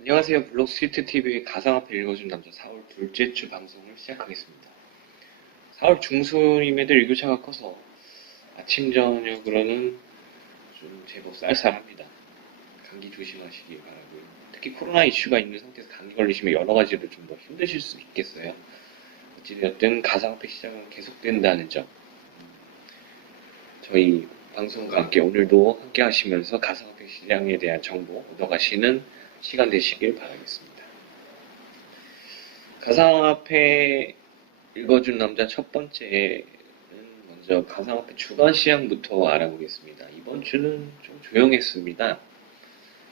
안녕하세요. 블록스트리트TV의 가상화폐 읽어준 남자 4월 둘째 주 방송을 시작하겠습니다. 4월 중순임에도 일교차가 커서 아침, 저녁으로는 좀 제법 쌀쌀합니다. 감기 조심하시기 바라고요. 특히 코로나 이슈가 있는 상태에서 감기 걸리시면 여러 가지로 좀 더 힘드실 수 있겠어요. 어찌되었든 가상화폐 시장은 계속된다는 점. 저희 방송과 함께 오늘도 함께 하시면서 가상화폐 시장에 대한 정보 얻어가시는 시간 되시길 바라겠습니다. 가상화폐 읽어준 남자 첫 번째는 먼저 가상화폐 주간 시장부터 알아보겠습니다. 이번 주는 좀 조용했습니다.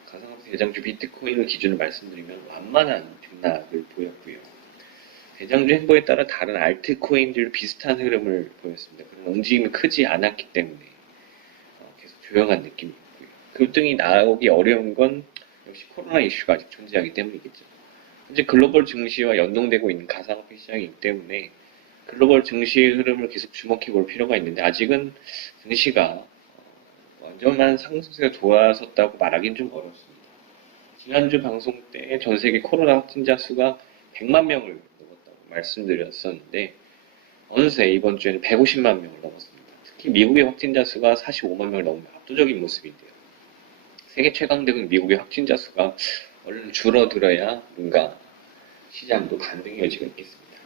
가상화폐 대장주 비트코인을 기준으로 말씀드리면 완만한 등락을 보였고요. 대장주 행보에 따라 다른 알트코인들 비슷한 흐름을 보였습니다. 그런 움직임이 크지 않았기 때문에 계속 조용한 느낌이었고요. 급등이 나오기 어려운 건 역시 코로나 이슈가 아직 존재하기 때문이겠죠. 현재 글로벌 증시와 연동되고 있는 가상화폐 시장이기 때문에 글로벌 증시 흐름을 계속 주목해 볼 필요가 있는데 아직은 증시가 완전한 상승세가 돌아섰다고 말하기는 좀 어렵습니다. 지난주 방송 때 전 세계 코로나 확진자 수가 100만 명을 넘었다고 말씀드렸었는데 어느새 이번 주에는 150만 명을 넘었습니다. 특히 미국의 확진자 수가 45만 명을 넘으면 압도적인 모습인데요. 세계 최강대국 미국의 확진자 수가 얼른 줄어들어야 뭔가 시장도 반등해지고 있겠습니다.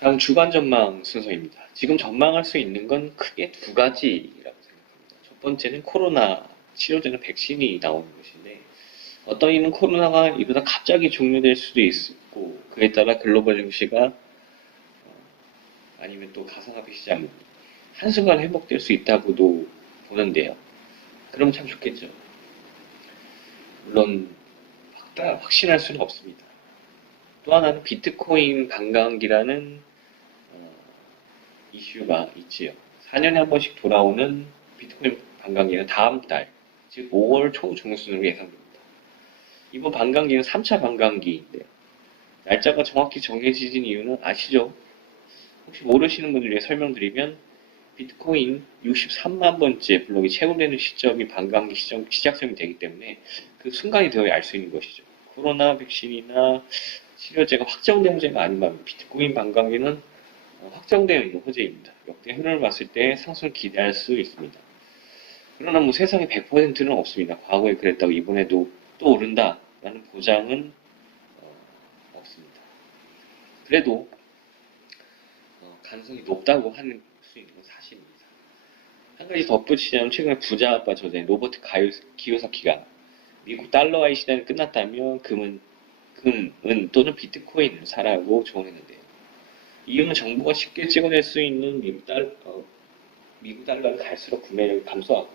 다음 주간 전망 순서입니다. 지금 전망할 수 있는 건 크게 두 가지라고 생각합니다. 첫 번째는 코로나 치료제는 백신이 나오는 것인데 어떤 이는 코로나가 이러다 갑자기 종료될 수도 있고 그에 따라 글로벌 증시가 아니면 또 가상화폐 시장이 한순간 회복될 수 있다고도 보는데요. 그럼 참 좋겠죠. 물론 확신할 수는 없습니다. 또 하나는 비트코인 반감기라는 이슈가 있지요. 4년에 한 번씩 돌아오는 비트코인 반감기는 다음 달, 즉 5월 초 중순으로 예상됩니다. 이번 반감기는 3차 반감기인데요. 날짜가 정확히 정해진 이유는 아시죠? 혹시 모르시는 분들 위해 설명드리면 비트코인 63만 번째 블록이 채굴되는 시점이 반감기 시작점이 되기 때문에 그 순간이 되어야 알 수 있는 것이죠. 코로나 백신이나 치료제가 확정된 호재가 아니면 비트코인 반감기는 확정되어 있는 호재입니다. 역대 흐름을 봤을 때 상승을 기대할 수 있습니다. 그러나 뭐 세상에 100%는 없습니다. 과거에 그랬다고 이번에도 또 오른다라는 보장은 없습니다. 그래도 가능성이 높다고 하는 수 있는 건 사실입니다. 한 가지 덧붙이자면 최근에 부자 아빠 저자인 로버트 기요사키가 미국 달러화의 시대는 끝났다면 금은 또는 비트코인을 사라고 조언했는데요. 이유는 정부가 쉽게 찍어낼 수 있는 미국 달러를 갈수록 구매력이 감소하고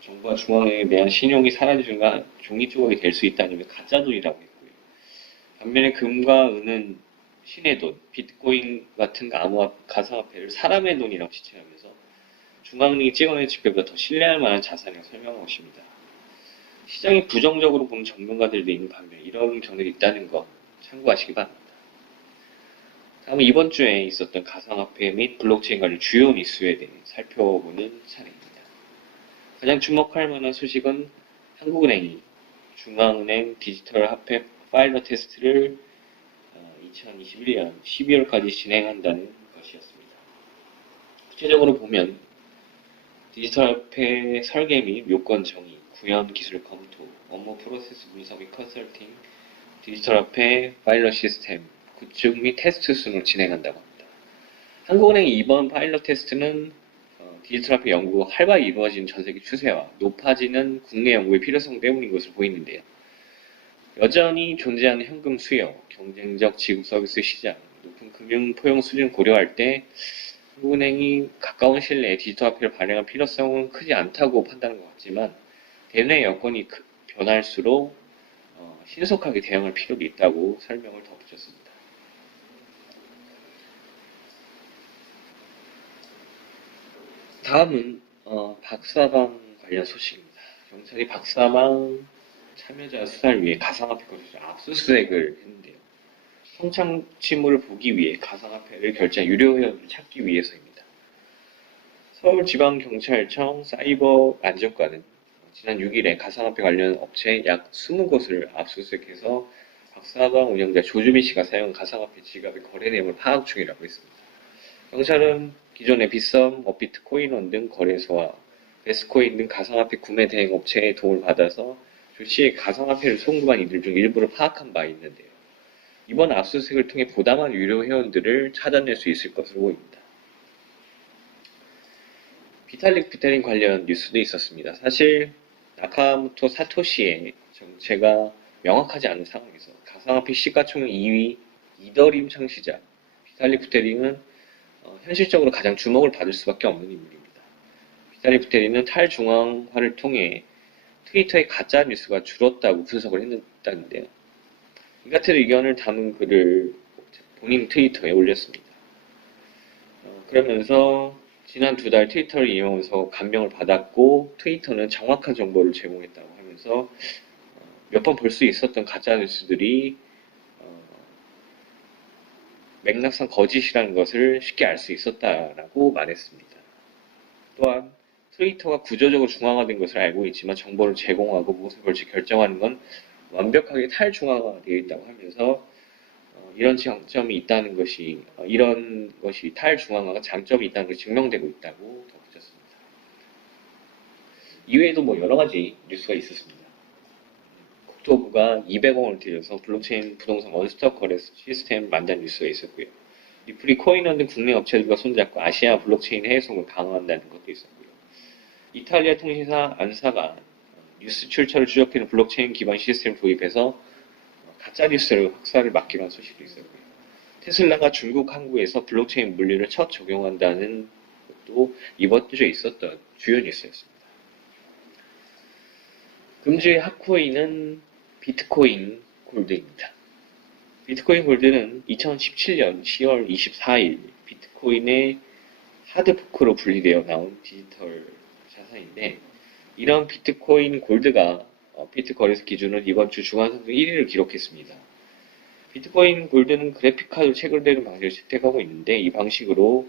정부와 중앙에 대한 신용이 사라지거나 종이 조각이 될 수 있다는 게 가짜 돈이라고 했고요. 반면에 금과 은은 신의 돈, 비트코인 같은 암호화 가상화폐를 사람의 돈이라고 지칭하면서 중앙은행이 찍어낸 지표보다 더 신뢰할 만한 자산이라고 설명하고 있습니다. 시장이 부정적으로 보는 전문가들도 있는 반면 이런 견해가 있다는 거 참고하시기 바랍니다. 다음은 이번 주에 있었던 가상화폐 및 블록체인 관련 주요 이슈에 대해 살펴보는 차례입니다. 가장 주목할 만한 소식은 한국은행이 중앙은행 디지털 화폐 파일럿 테스트를 2021년 12월까지 진행한다는 것이었습니다. 구체적으로 보면 디지털 화폐 설계 및 요건 정의, 구현 기술 검토, 업무 프로세스 분석 및 컨설팅, 디지털 화폐 파일럿 시스템 구축 및 테스트 순으로 진행한다고 합니다. 한국은행의 이번 파일럿 테스트는 디지털 화폐 연구가 활발히 이루어지는 전 세계 추세와 높아지는 국내 연구의 필요성 때문인 것으로 보이는데요. 여전히 존재하는 현금 수요, 경쟁적 지급 서비스 시장, 높은 금융 포용 수준을 고려할 때 한국은행이 가까운 시일 내에 디지털 화폐를 발행할 필요성은 크지 않다고 판단한 것 같지만 대내 여건이 변할수록 신속하게 대응할 필요가 있다고 설명을 덧붙였습니다. 다음은 박사방 관련 소식입니다. 경찰이 박사방 참여자 수사를 위해 가상화폐 거래소 압수수색을 했는데요. 성창 침몰을 보기 위해 가상화폐를 결제한 유료 회원을 찾기 위해서입니다. 서울지방경찰청 사이버 안전과는 지난 6일에 가상화폐 관련 업체 약 20곳을 압수수색해서 박사방 운영자 조주빈 씨가 사용한 가상화폐 지갑의 거래 내용을 파악 중이라고 했습니다. 경찰은 기존의 빗썸, 업비트, 코인원 등 거래소와 베스코인 등 가상화폐 구매 대행 업체의 도움을 받아서 조 씨의 가상화폐를 송금한 이들 중 일부를 파악한 바 있는데요. 이번 압수수색을 통해 부당한 유료 회원들을 찾아낼 수 있을 것으로 보입니다. 비탈릭 부테린 관련 뉴스도 있었습니다. 사실 나카모토 사토시의 정체가 명확하지 않은 상황에서 가상화폐 시가총액 2위 이더리움 창시자 비탈릭 부테린은 현실적으로 가장 주목을 받을 수밖에 없는 인물입니다. 비탈릭 부테린은 탈중앙화를 통해 트위터의 가짜 뉴스가 줄었다고 분석을 했다는데요. 이 같은 의견을 담은 글을 본인 트위터에 올렸습니다. 그러면서 지난 2달 트위터를 이용해서 감명을 받았고 트위터는 정확한 정보를 제공했다고 하면서 몇 번 볼 수 있었던 가짜 뉴스들이 맥락상 거짓이라는 것을 쉽게 알 수 있었다라고 말했습니다. 또한 트위터가 구조적으로 중앙화된 것을 알고 있지만 정보를 제공하고 무엇을 볼지 결정하는 건 완벽하게 탈중앙화되어 있다고 하면서 이런 장점이 있다는 것이 이런 것이 탈중앙화가 장점이 있다는 것이 증명되고 있다고 덧붙였습니다. 이외에도 여러 가지 뉴스가 있었습니다. 국토부가 200억 원을 들여서 블록체인 부동산 원스톱 거래 시스템 만든 뉴스가 있었고요. 리플이 코인원 등 국내 업체들과 손잡고 아시아 블록체인 해외 송을 강화한다는 것도 있었고요. 이탈리아 통신사 안사가 뉴스 출처를 추적하는 블록체인 기반 시스템을 도입해서 가짜 뉴스를 확산을 막기로 한 소식도 있었고요. 테슬라가 중국 항구에서 블록체인 물리를 첫 적용한다는 것도 이번 주에 있었던 주요 뉴스였습니다. 금주의 핫코인은 비트코인 골드입니다. 비트코인 골드는 2017년 10월 24일 비트코인의 하드포크로 분리되어 나온 디지털 자산인데 이런 비트코인 골드가 비트거래소 기준으로 이번 주 주간 상승 1위를 기록했습니다. 비트코인 골드는 그래픽카드로 체결되는 방식을 채택하고 있는데 이 방식으로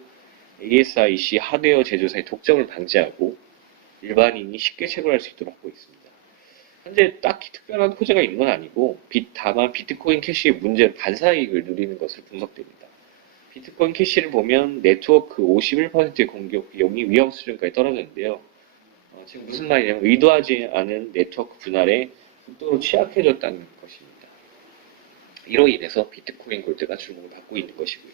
ASIC 하드웨어 제조사의 독점을 방지하고 일반인이 쉽게 체결할 수 있도록 하고 있습니다. 현재 딱히 특별한 호재가 있는 건 아니고 다만 비트코인 캐시의 문제는 반사이익을 누리는 것으로 분석됩니다. 비트코인 캐시를 보면 네트워크 51%의 공격 비용이 위험 수준까지 떨어졌는데요. 지금 무슨 말이냐면 의도하지 않은 네트워크 분할에 극도로 취약해졌다는 것입니다. 이로 인해서 비트코인 골드가 주목을 받고 있는 것이고요.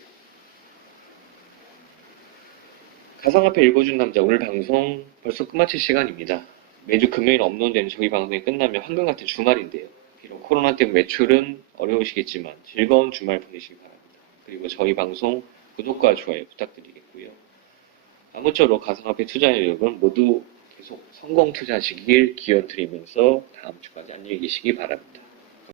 가상화폐 읽어준 남자 오늘 방송 벌써 끝마칠 시간입니다. 매주 금요일 업로드되는 저희 방송이 끝나면 황금 같은 주말인데요. 비록 코로나 때문에 매출은 어려우시겠지만 즐거운 주말 보내시기 바랍니다. 그리고 저희 방송 구독과 좋아요 부탁드리겠고요. 아무쪼록 가상화폐 투자자 여러분 모두 계속 성공 투자하시길 기원 드리면서 다음 주까지 안녕히 계시기 바랍니다.